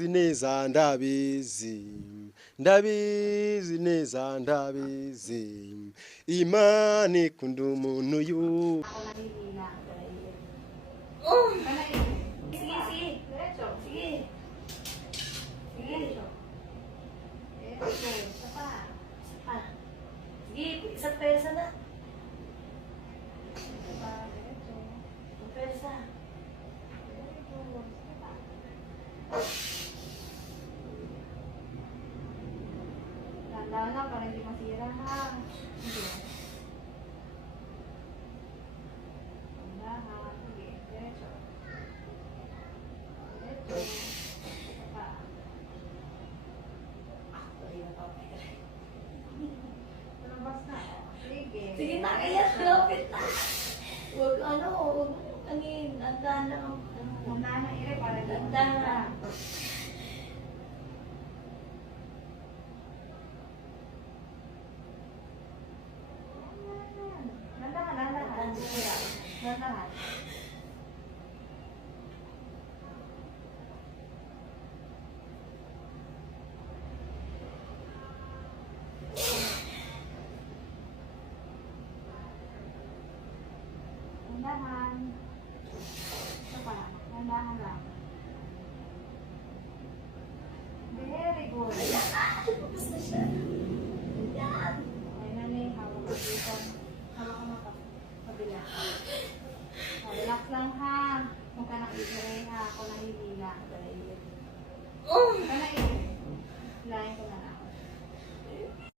ndabizi neza ndabizi ndabizi neza ndabizi Imana ikunda umuntu yu Ako nahihina. Oh! Sige, sige. Diretso. Sige. Sige. Diretso. Isa pa. Ah. Sige, isa't pesa na. Isa pa. Diretso. Isang pesa. Tanda na para hindi masira ha. Sige. Tanda ha. Sige. Diretso. Diretso. Isa pa. Ah, tuloy na pa. Lumabas na. Sige. Sige na, kaya lapit na. Huwag huwag kanin. Andahan lang ang Tanda na ire para hindi Tanda na. Nandahan. Nandahan. Ito pa. Nandahan lang. Very good. Tapos na siya. Yan. Ay, nanay, hawak ko dito. Hawak ko mata. Kabila. Relax lang ha. Huwag ka nakikiri ha. Ako nahihila. Oh! Huwag ka na